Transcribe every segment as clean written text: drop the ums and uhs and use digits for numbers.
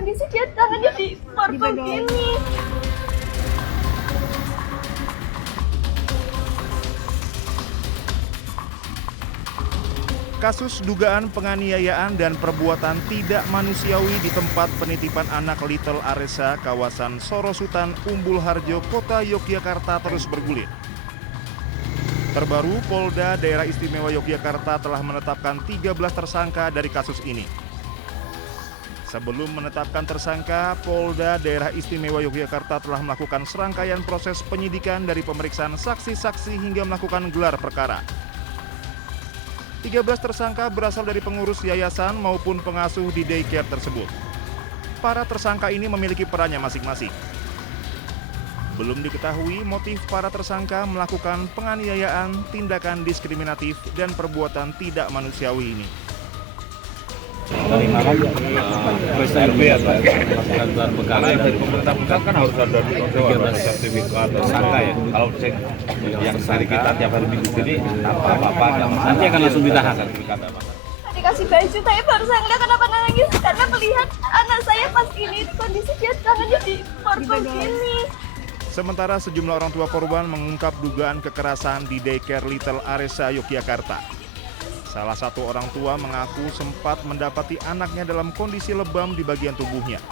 kondisi dia tangannya di borgol gini. Kasus dugaan penganiayaan dan perbuatan tidak manusiawi di tempat penitipan anak Little Aresa kawasan Sorosutan, Umbul Harjo, Kota Yogyakarta terus bergulir. Terbaru, Polda Daerah Istimewa Yogyakarta telah menetapkan 13 tersangka dari kasus ini. Sebelum menetapkan tersangka, Polda Daerah Istimewa Yogyakarta telah melakukan serangkaian proses penyidikan dari pemeriksaan saksi-saksi hingga melakukan gelar perkara. 13 tersangka berasal dari pengurus yayasan maupun pengasuh di daycare tersebut. Para tersangka ini memiliki perannya masing-masing. Belum diketahui motif para tersangka melakukan penganiayaan, tindakan diskriminatif, dan perbuatan tidak manusiawi ini. Dari malam PSLB ya Pak, bantuan perkara dari pemerintah pusat kan harus ada 13 sertifikat tersangka ya. Kalau yang dari kita tiap hari minggu ini apa nanti akan langsung ditahan sertifikat apa? Dikasih baju, saya baru saya ngeliat kenapa nangis karena melihat anak saya pas ini kondisi dia tangannya di borgol gini. Sementara sejumlah orang tua korban mengungkap dugaan kekerasan di daycare Little Aresa, Yogyakarta. Salah satu orang tua mengaku sempat mendapati anaknya dalam kondisi lebam di bagian tubuhnya.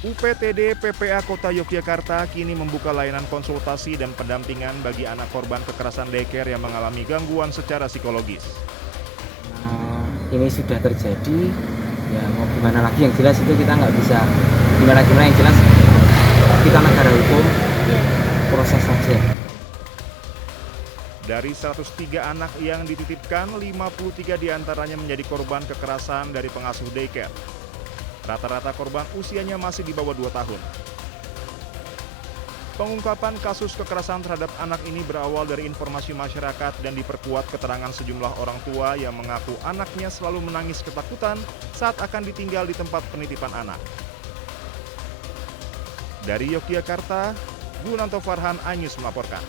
UPTD PPA Kota Yogyakarta kini membuka layanan konsultasi dan pendampingan bagi anak korban kekerasan daycare yang mengalami gangguan secara psikologis. Ini sudah terjadi, ya mau gimana lagi, yang jelas itu kita nggak bisa gimana yang jelas kita negara hukum, proses saja. Dari 103 anak yang dititipkan, 53 diantaranya menjadi korban kekerasan dari pengasuh daycare. Rata-rata korban usianya masih di bawah 2 tahun. Pengungkapan kasus kekerasan terhadap anak ini berawal dari informasi masyarakat dan diperkuat keterangan sejumlah orang tua yang mengaku anaknya selalu menangis ketakutan saat akan ditinggal di tempat penitipan anak. Dari Yogyakarta, Gunanto Farhan, iNews melaporkan.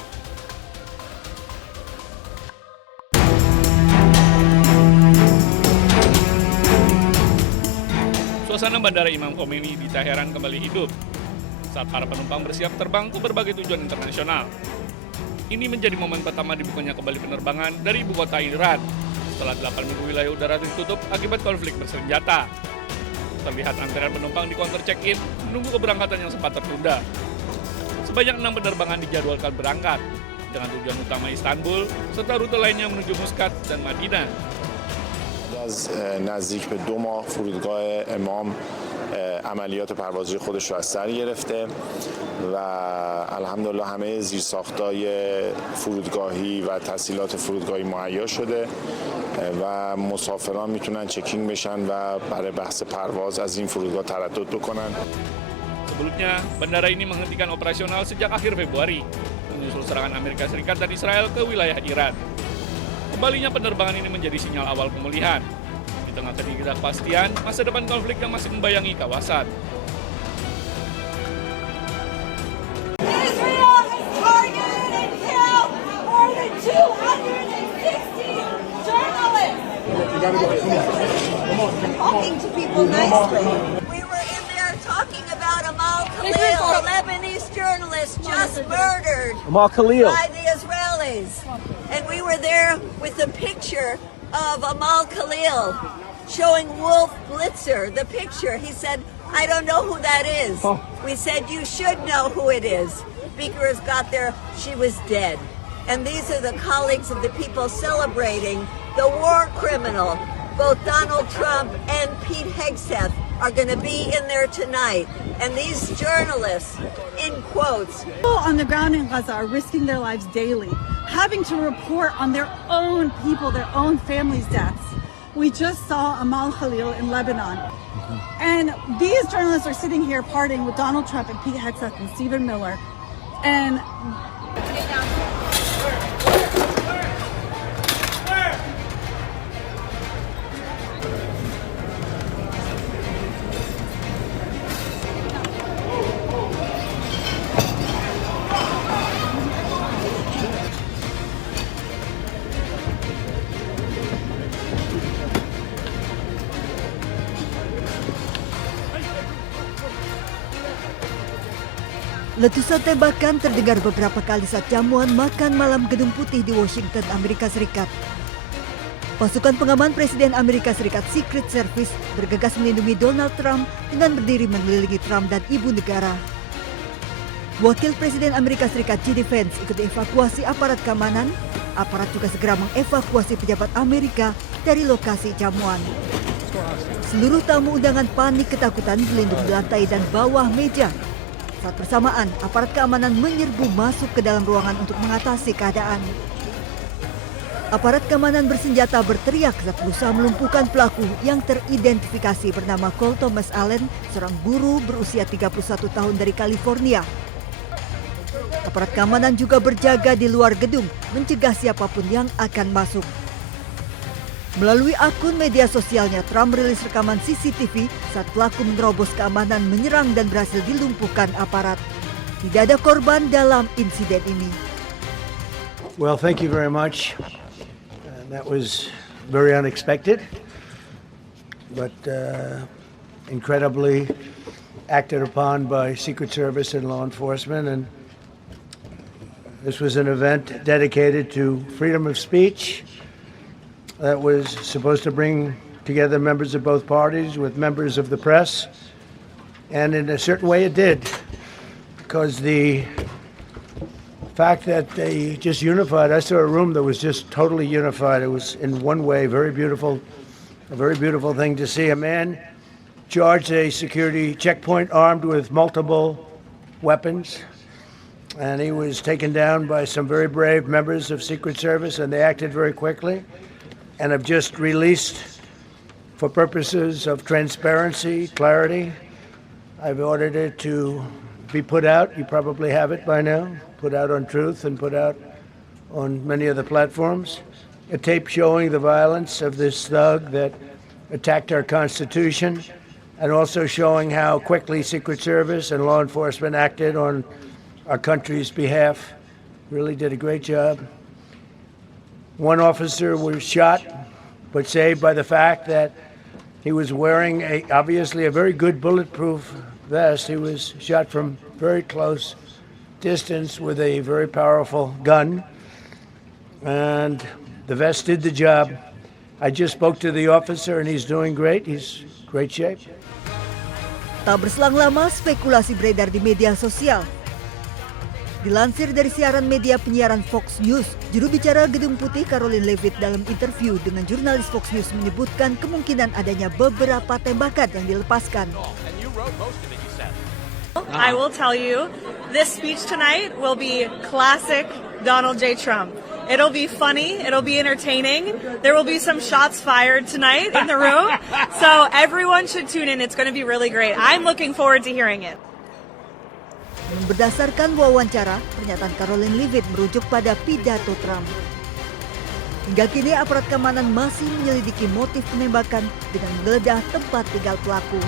Suasana Bandara Imam Khomeini di Teheran kembali hidup saat para penumpang bersiap terbang ke berbagai tujuan internasional. Ini menjadi momen pertama dibukanya kembali penerbangan dari ibu kota Iran setelah 8 minggu wilayah udara ditutup akibat konflik bersenjata. Terlihat antrean penumpang di counter check-in menunggu keberangkatan yang sempat tertunda. Sebanyak 6 penerbangan dijadwalkan berangkat dengan tujuan utama Istanbul serta rute lainnya menuju Muscat dan Madinah. از نزدیک به 2 ماه فرودگاه امام عملیات پروازی خودش رو از سر گرفته و الحمدلله همه زیرساختای فرودگاهی و تسهیلات فرودگاهی مهیا شده و مسافران میتونن چکینگ بشن و برای بحث پرواز از این فرودگاه تردد بکنن. Sebelumnya, bandara ini menghentikan operasional sejak akhir Februari, menyusul serangan Amerika Serikat dan Israel ke wilayah Iran. Kembalinya penerbangan ini menjadi sinyal awal pemulihan. Di tengah ketidakpastian, masa depan konflik yang masih membayangi kawasan. Israel has targeted and killed more than 260 journalists. Talking to people nicely. We were in there talking about Amal Khalil, a Lebanese journalist just murdered by the Israelis. And we were there with a picture of Amal Khalil showing Wolf Blitzer, the picture. He said, I don't know who that is. We said, you should know who it is. Speaker has got there, she was dead. And these are the colleagues of the people celebrating the war criminal. Both Donald Trump and Pete Hegseth are going to be in there tonight. And these journalists, in quotes, people on the ground in Gaza are risking their lives daily, having to report on their own people, their own families' deaths. We just saw Amal Khalil in Lebanon. And these journalists are sitting here partying with Donald Trump and Pete Hegseth and Stephen Miller. And Letusan tembakan terdengar beberapa kali saat jamuan makan malam Gedung Putih di Washington, Amerika Serikat. Pasukan pengaman Presiden Amerika Serikat Secret Service bergegas melindungi Donald Trump dengan berdiri mengelilingi Trump dan ibu negara. Wakil Presiden Amerika Serikat J.D. Vance ikut evakuasi aparat keamanan. Aparat juga segera mengevakuasi pejabat Amerika dari lokasi jamuan. Seluruh tamu undangan panik ketakutan berlindung di lantai dan bawah meja. Saat bersamaan, aparat keamanan menyerbu masuk ke dalam ruangan untuk mengatasi keadaan. Aparat keamanan bersenjata berteriak saat berusaha melumpuhkan pelaku yang teridentifikasi bernama Cole Thomas Allen, seorang guru berusia 31 tahun dari California. Aparat keamanan juga berjaga di luar gedung, mencegah siapapun yang akan masuk. Melalui akun media sosialnya, Trump merilis rekaman CCTV saat pelaku menerobos keamanan menyerang dan berhasil dilumpuhkan aparat. Tidak ada korban dalam insiden ini. Well, thank you very much. That was very unexpected, but incredibly acted upon by Secret Service and law enforcement. And this was an event dedicated to freedom of speech that was supposed to bring together members of both parties with members of the press. And in a certain way it did, because the fact that they just unified, I saw a room that was just totally unified. It was in one way a very beautiful thing to see. A man charged a security checkpoint armed with multiple weapons, and he was taken down by some very brave members of Secret Service, and they acted very quickly and have just released, for purposes of transparency, clarity, I've ordered it to be put out. You probably have it by now. Put out on Truth and put out on many of the platforms. A tape showing the violence of this thug that attacked our Constitution, and also showing how quickly Secret Service and law enforcement acted on our country's behalf. Really did a great job. One officer was shot, but saved by the fact that he was wearing obviously a very good bulletproof vest. He was shot from very close distance with a very powerful gun, and the vest did the job. I just spoke to the officer and he's doing great. He's in great shape. Tak berselang lama, spekulasi beredar di media sosial. Dilansir dari siaran media penyiaran Fox News, juru bicara Gedung Putih Karoline Leavitt dalam interview dengan jurnalis Fox News menyebutkan kemungkinan adanya beberapa tembakan yang dilepaskan. I will tell you, this speech tonight will be classic Donald J. Trump. It'll be funny, it'll be entertaining. There will be some shots fired tonight in the room. So everyone should tune in. It's going to be really great. I'm looking forward to hearing it. Berdasarkan wawancara, pernyataan Karoline Leavitt merujuk pada pidato Trump. Hingga kini aparat keamanan masih menyelidiki motif penembakan dengan menggeledah tempat tinggal pelaku.